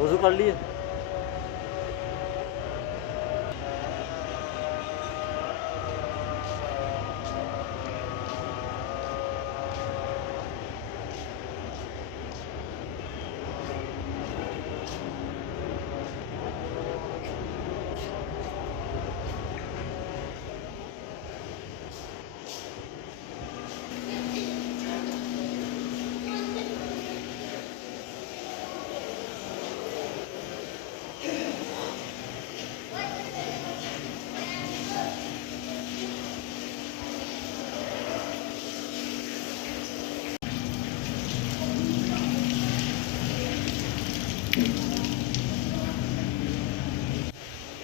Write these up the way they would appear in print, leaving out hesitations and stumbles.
वज़ू कर लिए?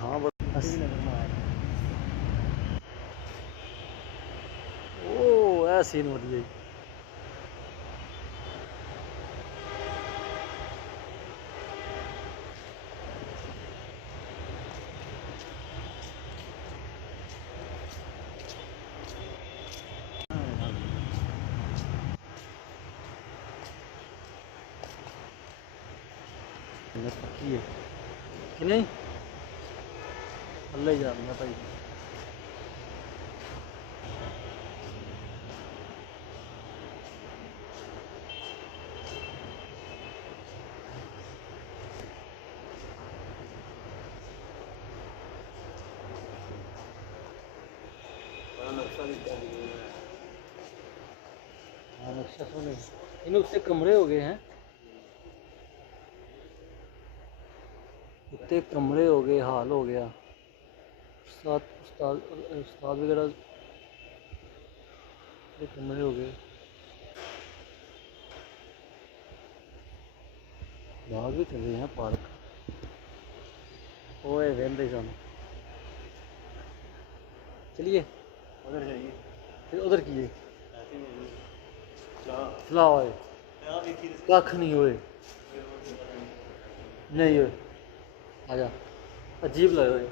हाँ बस। ओ ऐसी सीन हो रही है। पक्की है कि नहीं? अल्लाह ही जानता भाई। हाँ नक्शा सोने इन उससे कमरे हो गए हैं। इतने कमरे हो गए, हाल हो गया। उस्ताद उस्ताद उस्ताद वगैरह के कमरे हो गए। बाहर भी चले हैं पार्क। ओए वेंदे सन चलिए उधर जाइए फिर उधर किए चलाओ आए कख नहीं होए नहीं होए आजा अजीब लग रहे